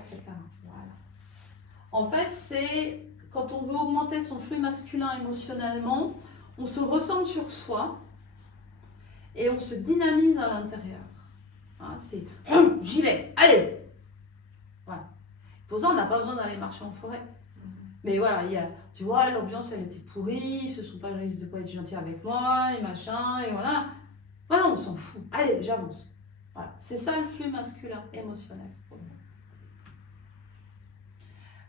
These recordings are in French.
etc. Voilà. En fait, c'est quand on veut augmenter son flux masculin émotionnellement, on se ressent sur soi et on se dynamise à l'intérieur. Hein, c'est j'y vais, allez. Voilà. Pour ça, on n'a pas besoin d'aller marcher en forêt. Mais voilà, tu vois, l'ambiance elle était pourrie, ils n'étaient pas être gentils avec moi, et machin, et voilà. Voilà, on s'en fout. Allez, j'avance. Voilà. C'est ça le flux masculin émotionnel.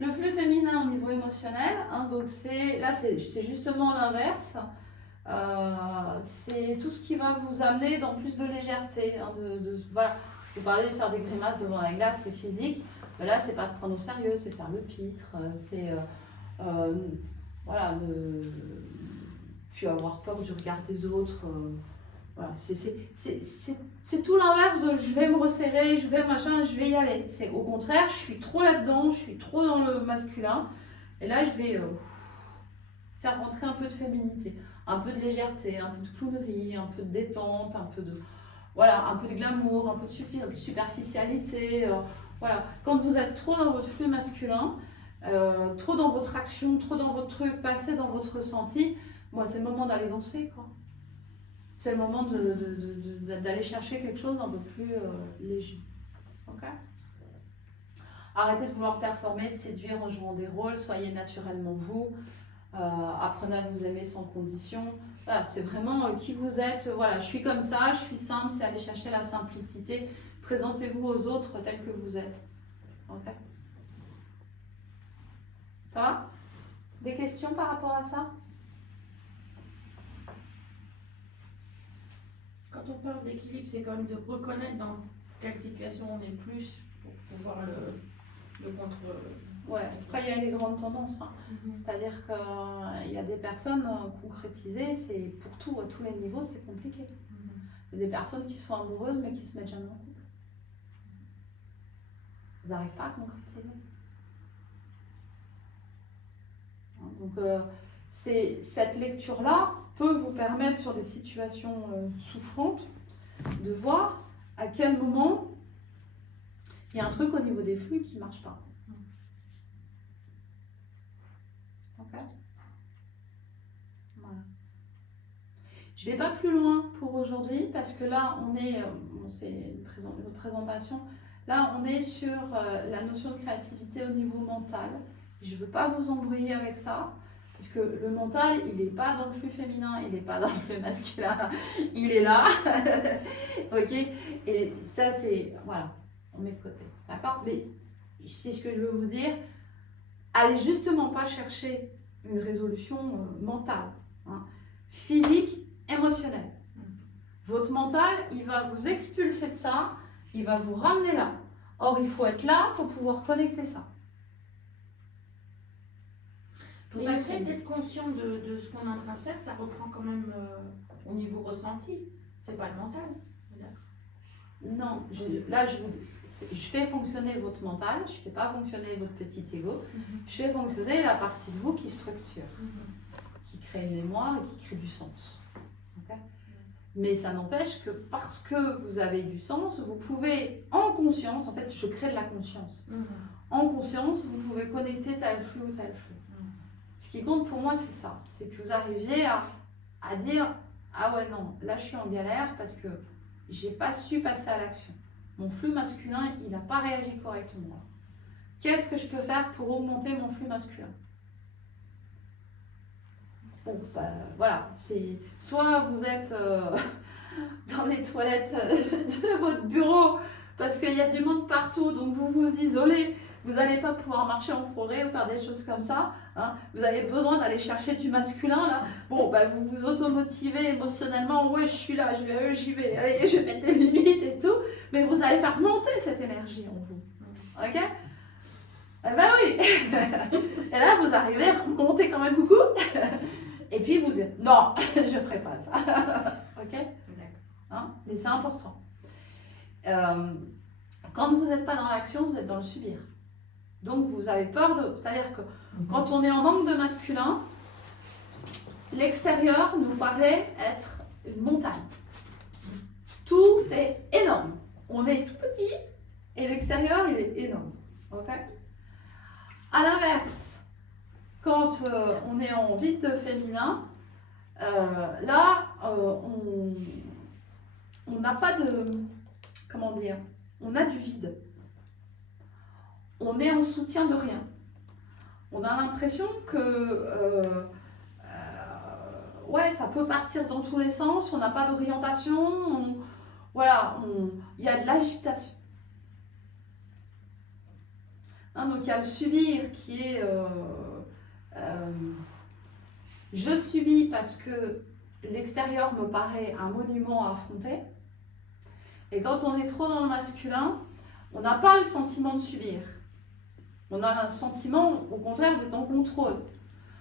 Le flux féminin au niveau émotionnel, hein, donc c'est justement l'inverse. C'est tout ce qui va vous amener dans plus de légèreté. Hein, voilà. Je vous parlais de faire des grimaces devant la glace, c'est physique. Mais là, c'est pas se prendre au sérieux, c'est faire le pitre, c'est voilà, ne plus avoir peur du regard des autres. Voilà, c'est tout l'inverse de je vais me resserrer, je vais machin, je vais y aller. C'est au contraire, je suis trop là-dedans, je suis trop dans le masculin. Et là, je vais faire rentrer un peu de féminité, un peu de légèreté, un peu de clownerie, un peu de détente, un peu de, voilà, un peu de glamour, un peu de superficialité. Voilà. Quand vous êtes trop dans votre flux masculin, trop dans votre action, trop dans votre truc, pas assez dans votre ressenti, moi, c'est le moment d'aller danser, quoi. C'est le moment d'aller chercher quelque chose d'un peu plus léger. Okay. Arrêtez de vouloir performer, de séduire en jouant des rôles, soyez naturellement vous, apprenez à vous aimer sans condition. Voilà, c'est vraiment qui vous êtes, voilà, je suis comme ça, je suis simple, c'est aller chercher la simplicité. Présentez-vous aux autres tels que vous êtes. Ok. Ça va? Des questions par rapport à ça? Quand on parle d'équilibre, c'est quand même de reconnaître dans quelle situation on est plus pour pouvoir le contre. Ouais, après il y a les grandes tendances. Hein. C'est-à-dire qu'il y a des personnes concrétisées, c'est pour tout, à tous les niveaux, c'est compliqué. Il y a des personnes qui sont amoureuses mais qui se mettent jamais en couple. Ils n'arrivent pas à concrétiser. Donc cette lecture-là peut vous permettre sur des situations souffrantes de voir à quel moment il y a un truc au niveau des flux qui ne marche pas. Ok. Voilà. Je ne vais pas plus loin pour aujourd'hui parce que là on est, c'est une présentation, là on est sur la notion de créativité au niveau mental. Je ne veux pas vous embrouiller avec ça. Parce que le mental, il n'est pas dans le flux féminin, il n'est pas dans le flux masculin, il est là. Ok. Et ça, c'est. Voilà, on met de côté. D'accord. Mais c'est ce que je veux vous dire. Allez justement pas chercher une résolution mentale, hein, physique, émotionnelle. Votre mental, il va vous expulser de ça, il va vous ramener là. Or, il faut être là pour pouvoir connecter ça. Et le fait d'être conscient de ce qu'on est en train de faire, ça reprend quand même au niveau ressenti. C'est pas le mental. Non, là je fais fonctionner votre mental, je ne fais pas fonctionner votre petit ego, je fais fonctionner la partie de vous qui structure, qui crée une mémoire et qui crée du sens. Okay. Mais ça n'empêche que parce que vous avez du sens, vous pouvez en conscience, en fait je crée de la conscience, en conscience vous pouvez connecter tel flux ou tel flux. Ce qui compte pour moi, c'est ça. C'est que vous arriviez à dire « Ah ouais, non, là je suis en galère parce que j'ai pas su passer à l'action. Mon flux masculin, il n'a pas réagi correctement. Qu'est-ce que je peux faire pour augmenter mon flux masculin ?» Bon, bah, voilà. Soit vous êtes dans les toilettes de votre bureau parce qu'il y a du monde partout, donc vous vous isolez. Vous n'allez pas pouvoir marcher en forêt ou faire des choses comme ça. Hein. Vous avez besoin d'aller chercher du masculin. Là. Bon, bah, vous vous automotivez émotionnellement. Ouais, je suis là, j'y vais. Allez, je vais mettre des limites et tout. Mais vous allez faire monter cette énergie en vous. Ok? Eh ben oui. Et là, vous arrivez à remonter quand même beaucoup. Et puis vous dites, non, je ne ferai pas ça. Ok? Hein? Mais c'est important. Quand vous n'êtes pas dans l'action, vous êtes dans le subir. Donc vous avez peur de... C'est-à-dire que quand on est en manque de masculin, l'extérieur nous paraît être une montagne. Tout est énorme. On est tout petit et l'extérieur, il est énorme. Ok. À l'inverse, quand on est en vide féminin, là, on n'a pas de... Comment dire? On a du vide. On est en soutien de rien. On a l'impression que ouais, ça peut partir dans tous les sens, on n'a pas d'orientation, voilà, il y a de l'agitation. Hein, donc il y a le subir qui est je subis parce que l'extérieur me paraît un monument à affronter. Et quand on est trop dans le masculin, on n'a pas le sentiment de subir. On a un sentiment, au contraire, d'être en contrôle.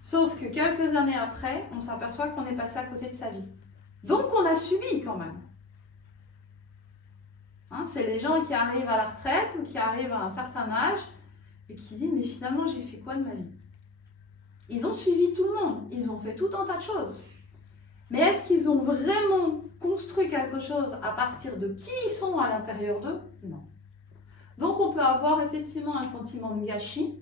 Sauf que quelques années après, on s'aperçoit qu'on est passé à côté de sa vie. Donc on a subi quand même. Hein, c'est les gens qui arrivent à la retraite ou qui arrivent à un certain âge et qui disent mais finalement j'ai fait quoi de ma vie? Ils ont suivi tout le monde, ils ont fait tout un tas de choses. Mais est-ce qu'ils ont vraiment construit quelque chose à partir de qui ils sont à l'intérieur d'eux? Non. Donc on peut avoir effectivement un sentiment de gâchis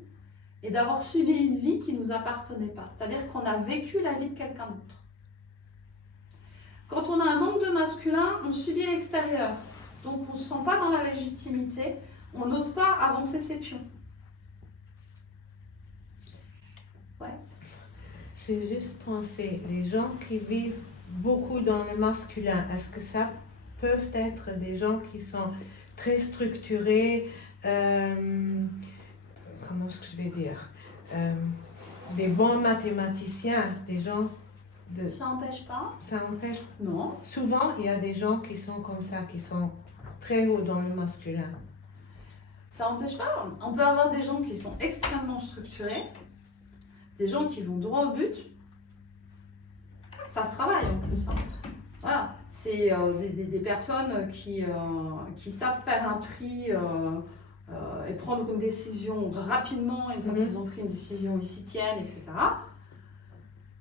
et d'avoir subi une vie qui ne nous appartenait pas. C'est-à-dire qu'on a vécu la vie de quelqu'un d'autre. Quand on a un manque de masculin, on subit l'extérieur. Donc on ne se sent pas dans la légitimité, on n'ose pas avancer ses pions. Ouais. J'ai juste pensé, les gens qui vivent beaucoup dans le masculin, est-ce que ça peuvent être des gens qui sont très structurés, comment est-ce que je vais dire, des bons mathématiciens, des gens de... Ça n'empêche pas. Ça empêche. Non. Souvent, il y a des gens qui sont comme ça, qui sont très hauts dans le masculin. Ça n'empêche pas. On peut avoir des gens qui sont extrêmement structurés, des gens qui vont droit au but. Ça se travaille en plus. Hein. Voilà. C'est des personnes qui savent faire un tri et prendre une décision rapidement, une fois qu'ils ont pris une décision, ils s'y tiennent, etc.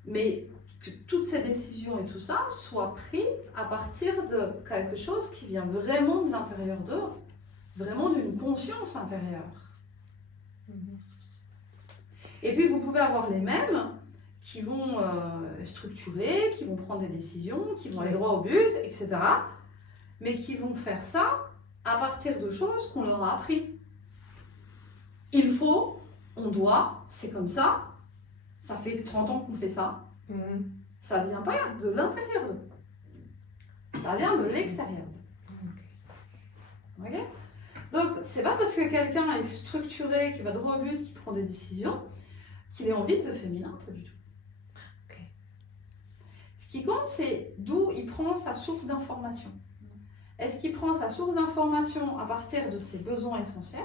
Mais que toutes ces décisions et tout ça soient prises à partir de quelque chose qui vient vraiment de l'intérieur d'eux, vraiment d'une conscience intérieure. Et puis vous pouvez avoir les mêmes qui vont structurer, qui vont prendre des décisions, qui vont aller droit au but, etc. Mais qui vont faire ça à partir de choses qu'on leur a appris. Il faut, on doit, c'est comme ça fait 30 ans qu'on fait ça. Ça vient pas de l'intérieur d'eux. Ça vient de l'extérieur. Okay. Donc, c'est pas parce que quelqu'un est structuré, qui va droit au but, qui prend des décisions, qu'il est en vide de féminin, pas du tout. Okay. Ce qui compte, c'est d'où il prend sa source d'information. Est-ce qu'il prend sa source d'information à partir de ses besoins essentiels,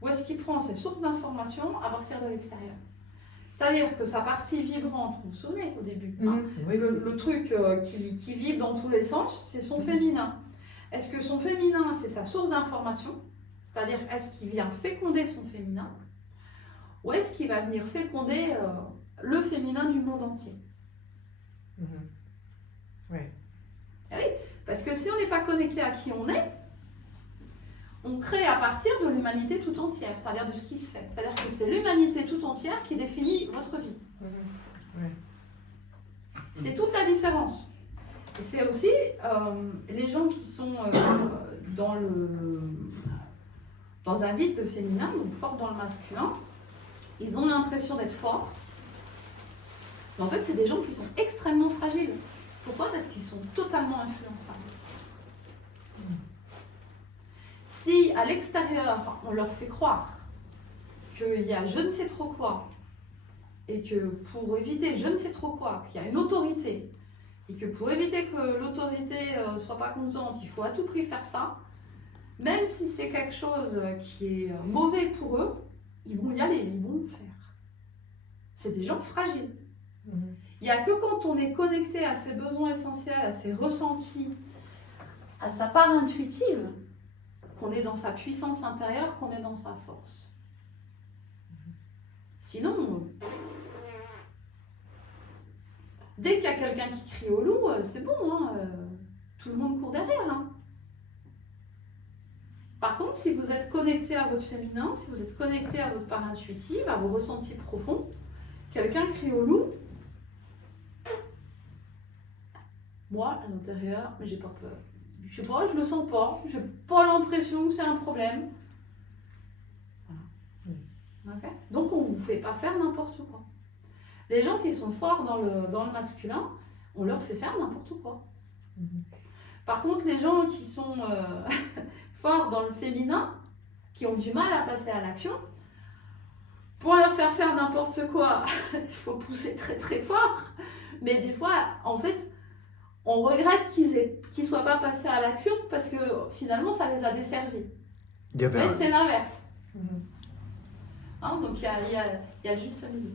ou est-ce qu'il prend ses sources d'information à partir de l'extérieur? C'est-à-dire que sa partie vibrante, vous vous souvenez au début, hein, Oui. le truc qui vibre dans tous les sens, c'est son féminin. Est-ce que son féminin, c'est sa source d'information? C'est-à-dire, est-ce qu'il vient féconder son féminin? Ou est-ce qu'il va venir féconder le féminin du monde entier? Oui. Eh oui, parce que si on n'est pas connecté à qui on est, on crée à partir de l'humanité tout entière, c'est-à-dire de ce qui se fait. C'est-à-dire que c'est l'humanité tout entière qui définit votre vie. Oui. C'est toute la différence. Et c'est aussi les gens qui sont dans un vide de féminin, donc fort dans le masculin, ils ont l'impression d'être forts. Mais en fait, c'est des gens qui sont extrêmement fragiles. Pourquoi? Parce qu'ils sont totalement influençables. Si à l'extérieur, on leur fait croire qu'il y a je ne sais trop quoi, et que pour éviter je ne sais trop quoi, qu'il y a une autorité, et que pour éviter que l'autorité ne soit pas contente, il faut à tout prix faire ça, même si c'est quelque chose qui est mauvais pour eux, ils vont y aller, ils vont le faire. C'est des gens fragiles. Il n'y a que quand on est connecté à ses besoins essentiels, à ses ressentis, à sa part intuitive, qu'on est dans sa puissance intérieure, qu'on est dans sa force. Sinon, dès qu'il y a quelqu'un qui crie au loup, c'est bon, hein, tout le monde court derrière. Hein. Par contre, si vous êtes connecté à votre féminin, si vous êtes connecté à votre part intuitive, à vos ressentis profonds, quelqu'un crie au loup, moi, à l'intérieur, mais j'ai pas peur. Je sais pas, je le sens pas, j'ai pas l'impression que c'est un problème. Voilà. Okay. Donc on vous fait pas faire n'importe quoi. Les gens qui sont forts dans le masculin, on leur fait faire n'importe quoi. Par contre, les gens qui sont forts dans le féminin, qui ont du mal à passer à l'action, pour leur faire n'importe quoi, il faut pousser très très fort. Mais des fois, en fait, on regrette qu'ils soient pas passés à l'action parce que finalement, ça les a desservis. Mais c'est l'inverse. Hein, donc il y a le juste milieu.